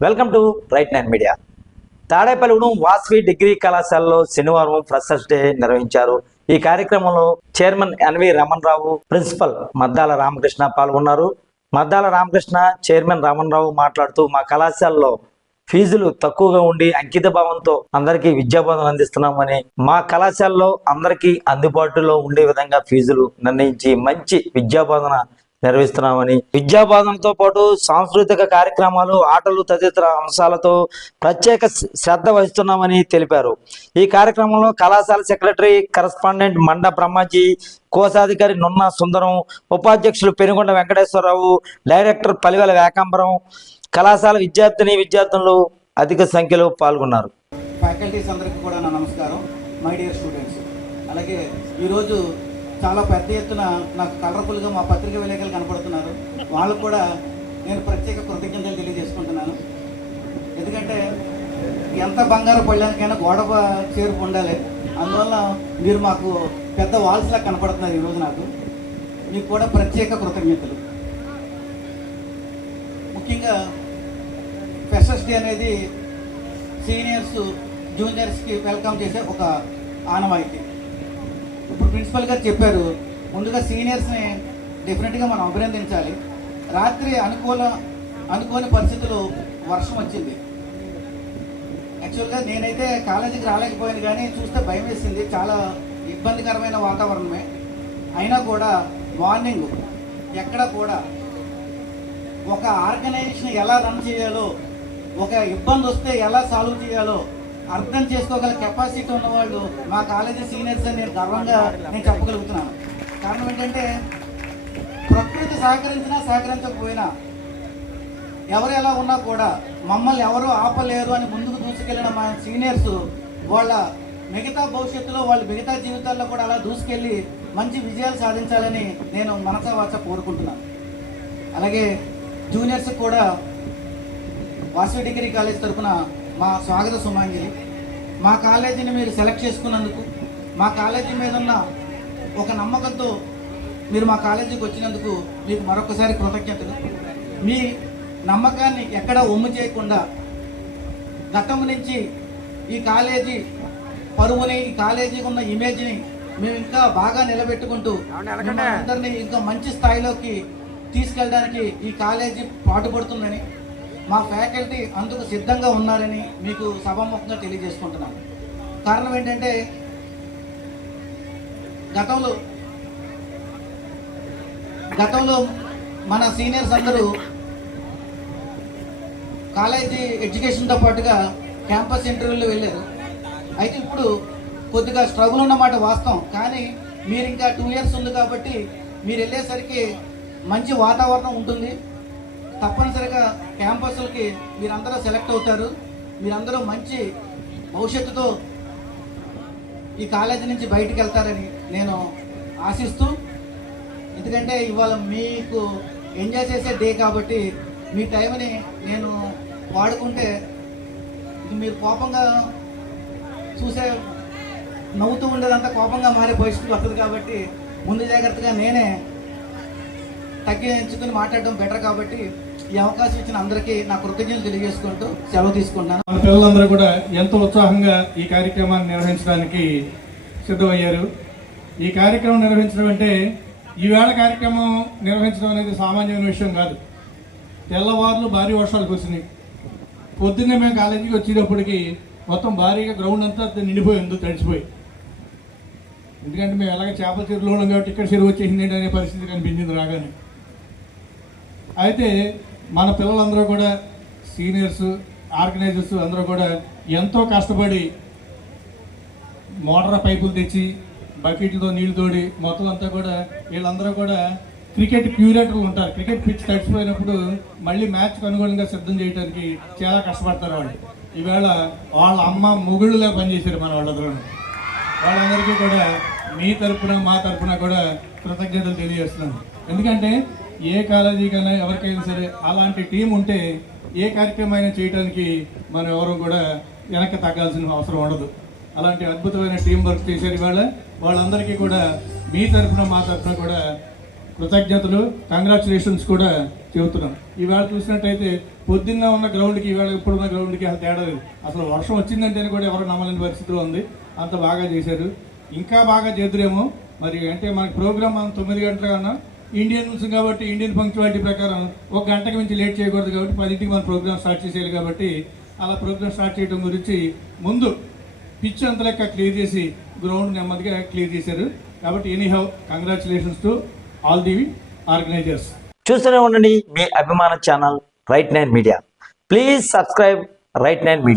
Welcome to right nine media Tadepalligudem Vasavi degree కళాశాలలో శనివారం freshers day నిర్వహించారు. ఈ కార్యక్రమంలో chairman NV Raman Rao principal Maddala Ramakrishna పాల్గొన్నారు. మద్దాల రామకృష్ణ చైర్మన్ రమణ్ రావు మాట్లాడుతూ మా కళాశాలలో ఫీజులు తక్కువగా ఉండి అంకిత భావంతో అందరికీ విద్యాబోధన అందిస్తున్నామని మా కళాశాలలో అందరికీ అందుబాటులో ఉండే విధంగా ఫీజులు నిర్ణయించి మంచి విద్యాబోధన నిర్వహిస్తున్నామని. విద్యాబోధనతో పాటు సాంస్కృతిక కార్యక్రమాలు ఆటలు తదితర అంశాలతో ప్రత్యేక శ్రద్ధ వహిస్తున్నామని తెలిపారు. ఈ కార్యక్రమంలో కళాశాల సెక్రటరీ కరస్పాండెంట్ మండ బ్రహ్మాజీ కోశాధికారి నున్న సుందరం ఉపాధ్యక్షులు పెనుగొండ వెంకటేశ్వరరావు డైరెక్టర్ పలివెల వేకాంబరం కళాశాల విద్యార్థిని విద్యార్థులు అధిక సంఖ్యలో పాల్గొన్నారు. ఫ్యాకల్టీస్ అందరికీ కూడా నా నమస్కారం. మై డియర్ స్టూడెంట్స్ అలాగే ఈరోజు చాలా పెద్ద ఎత్తున నాకు కలర్ఫుల్గా మా పత్రిక విలేకరులు కనపడుతున్నారు. వాళ్ళకు కూడా నేను ప్రత్యేక కృతజ్ఞతలు తెలియజేసుకుంటున్నాను. ఎందుకంటే ఎంత బంగారు పడడానికైనా గోడ చేరుపు ఉండాలి. అందువల్ల మీరు మాకు పెద్ద వాల్స్లా కనపడుతున్నారు ఈరోజు నాకు. మీకు కూడా ప్రత్యేక కృతజ్ఞతలు. ముఖ్యంగా ఫ్రెషర్స్ డే అనేది సీనియర్స్ జూనియర్స్కి వెల్కమ్ చేసే ఒక ఆనవాయితీ. ఇప్పుడు ప్రిన్సిపల్ గారు చెప్పారు ముందుగా సీనియర్స్ని డెఫినెట్గా మనం అభినందించాలి. రాత్రి అనుకూల అనుకోని పరిస్థితులు వర్షం వచ్చింది. యాక్చువల్గా నేనైతే కాలేజీకి రాలేకపోయాను కానీ చూస్తే భయం వేసింది. చాలా ఇబ్బందికరమైన వాతావరణమే. అయినా కూడా మార్నింగ్ ఎక్కడ కూడా ఒక ఆర్గనైజేషన్ ఎలా రన్ చేయాలో ఒక ఇబ్బంది వస్తే ఎలా సాల్వ్ చేయాలో అర్థం చేసుకోగల కెపాసిటీ ఉన్నవాళ్ళు మా కాలేజీ సీనియర్స్ అని నేను గర్వంగా నేను చెప్పగలుగుతున్నాను. కారణం ఏంటంటే ప్రకృతి సహకరించినా సహకరించకపోయినా ఎవరు ఎలా ఉన్నా కూడా మమ్మల్ని ఎవరు ఆపలేరు అని ముందుకు దూసుకెళ్ళిన మా సీనియర్స్ వాళ్ళ మిగతా భవిష్యత్తులో వాళ్ళ మిగతా జీవితాల్లో కూడా అలా దూసుకెళ్ళి మంచి విజయాలు సాధించాలని నేను మనసా వాచ కోరుకుంటున్నాను. అలాగే జూనియర్స్ కూడా వాసవి డిగ్రీ కాలేజ్ తరఫున మా స్వాగత సుమాంజలి మా కాలేజీని మీరు సెలెక్ట్ చేసుకున్నందుకు మా కాలేజీ మీద ఉన్న ఒక నమ్మకంతో మీరు మా కాలేజీకి వచ్చినందుకు మీకు మరొకసారి కృతజ్ఞతలు. మీ నమ్మకాన్ని ఎక్కడ ఒమ్ము చేయకుండా గతం నుంచి ఈ కాలేజీ పరువుని ఈ కాలేజీకి ఉన్న ఇమేజ్ని మేము ఇంకా బాగా నిలబెట్టుకుంటూ అందరినీ ఇంకా మంచి స్థాయిలోకి తీసుకెళ్ళడానికి ఈ కాలేజీ పాటుపడుతుందని మా ఫ్యాకల్టీ అందుకు సిద్ధంగా ఉన్నారని మీకు సభాముఖంగా తెలియజేసుకుంటున్నాను కారణం ఏంటంటే గతంలో గతంలో మన సీనియర్స్ అందరూ కాలేజీ ఎడ్యుకేషన్తో పాటుగా క్యాంపస్ ఇంటర్వ్యూలు వెళ్ళారు. అయితే ఇప్పుడు కొద్దిగా స్ట్రగుల్ ఉన్నమాట వాస్తవం. కానీ మీరు ఇంకా టూ ఇయర్స్ ఉంది కాబట్టి మీరు వెళ్ళేసరికి మంచి వాతావరణం ఉంటుంది. తప్పనిసరిగా క్యాంపస్లకి మీరందరూ సెలెక్ట్ అవుతారు. మీరందరూ మంచి భవిష్యత్తుతో ఈ కాలేజీ నుంచి బయటికి వెళ్తారని నేను ఆశిస్తూ ఎందుకంటే ఇవాళ మీకు ఎంజాయ్ చేసే డే కాబట్టి మీ టైంని నేను వాడుకుంటే ఇది మీరు కోపంగా చూసే నవ్వుతూ ఉండేదంతా కోపంగా మారే పరిస్థితి వస్తుంది కాబట్టి ముందు జాగ్రత్తగా నేనే తగ్గించుకుని మాట్లాడడం బెటర్ కాబట్టి ఈ అవకాశం ఇచ్చిన అందరికీ నా కృతజ్ఞతలు తెలియజేసుకుంటూ సెలవు తీసుకుంటున్నాను. మన పిల్లలందరూ కూడా ఎంతో ఉత్సాహంగా ఈ కార్యక్రమాన్ని నిర్వహించడానికి సిద్ధమయ్యారు. ఈ కార్యక్రమం నిర్వహించడం అంటే ఈవేళ కార్యక్రమం నిర్వహించడం అనేది సామాన్యమైన విషయం కాదు. తెల్లవారులు భారీ వర్షాలు కురిసినాయి పొద్దున్నే మేము కాలేజీకి వచ్చేటప్పటికి మొత్తం భారీగా గ్రౌండ్ అంతా నిండిపోయి ఉంది ఎందుకంటే మేము ఎలాగ చేపల చెరువులో ఉన్నాం కాబట్టి ఇక్కడ చెరువు వచ్చేసింది అనే పరిస్థితి కనిపించింది రాగానే. అయితే మన పిల్లలందరూ కూడా సీనియర్స్ ఆర్గనైజర్స్ అందరూ కూడా ఎంతో కష్టపడి మోటార్ పైపులు తెచ్చి బకెట్లతో నీళ్ళు తోడి మొత్తం అంతా కూడా వీళ్ళందరూ కూడా క్రికెట్ క్యూరేటర్లు ఉంటారు. క్రికెట్ పిచ్ తడిచిపోయినప్పుడు మళ్ళీ మ్యాచ్కి అనుగుణంగా సిద్ధం చేయడానికి చాలా కష్టపడతారు వాళ్ళు. ఈవేళ వాళ్ళ అమ్మ మొగుళ్ళులా పనిచేశారు మన వాళ్ళందరూ వాళ్ళందరికీ కూడా మీ తరపున మా తరఫున కూడా కృతజ్ఞతలు తెలియజేస్తున్నాను. ఎందుకంటే ఏ కాలేజీకైనా ఎవరికైనా సరే అలాంటి టీం ఉంటే ఏ కార్యక్రమం చేయడానికి మనం ఎవరు కూడా వెనక్కి తగ్గాల్సిన అవసరం ఉండదు. అలాంటి అద్భుతమైన టీం వర్క్ చేశారు ఇవాళ. వాళ్ళందరికీ కూడా మీ తరపున మా తరపున కూడా కృతజ్ఞతలు కంగ్రాచులేషన్స్ కూడా చెబుతున్నాం. ఈవేళ చూసినట్టయితే పొద్దున్న ఉన్న గ్రౌండ్కి ఈవేళ ఇప్పుడున్న గ్రౌండ్కి అసలు తేడా లేదు. అసలు వర్షం వచ్చిందంటేనే కూడా ఎవరు నమ్మలేని పరిస్థితిలో ఉంది. అంత బాగా చేశారు. ఇంకా బాగా చేద్దురేమో. మరి అంటే మనకి ప్రోగ్రామ్ మనం తొమ్మిది గంటల కన్నా ఇండియన్స్ కాబట్టి ఇండియన్ పంక్చువాలిటీ ప్రకారం ఒక గంటకి మించి లేట్ చేయకూడదు కాబట్టి పదింటికి మన ప్రోగ్రామ్ స్టార్ట్ చేసేయాలి కాబట్టి అలా ప్రోగ్రామ్ స్టార్ట్ చేయడం గురించి ముందు పిచ్ అంత లెక్క క్లియర్ చేసి గ్రౌండ్ నెమ్మదిగా క్లియర్ చేశారు. కాబట్టి anyhow congratulations to all the organisers చూస్తూనే ఉండండి మీ అభిమాన channel right nine media please subscribe right nine media